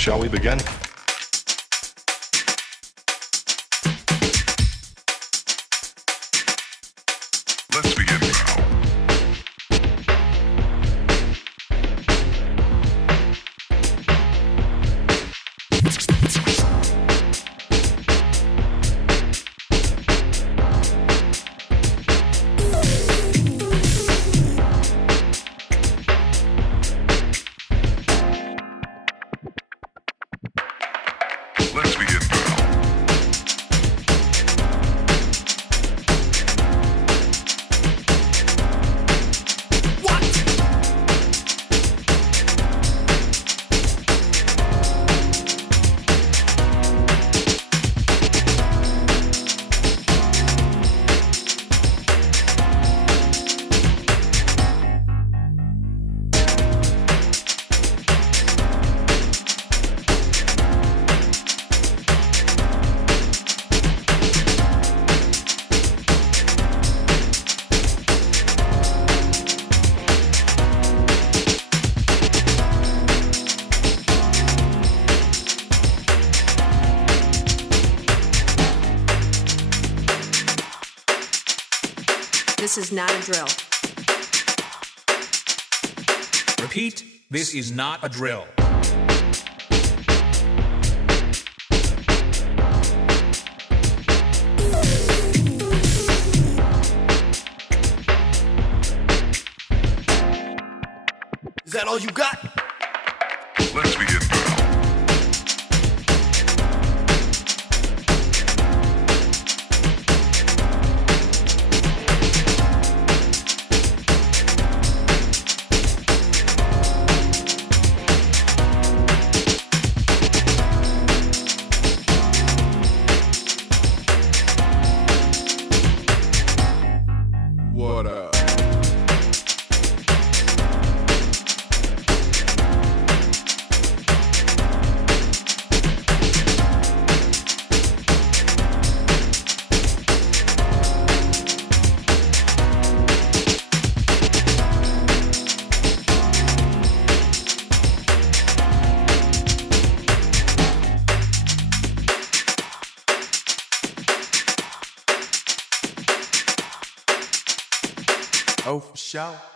Shall we begin? Let's begin now. Let's begin now. This is not a drill. Repeat, this is not a drill. Is that all you got? Let's begin now. What up? Oh, for sure.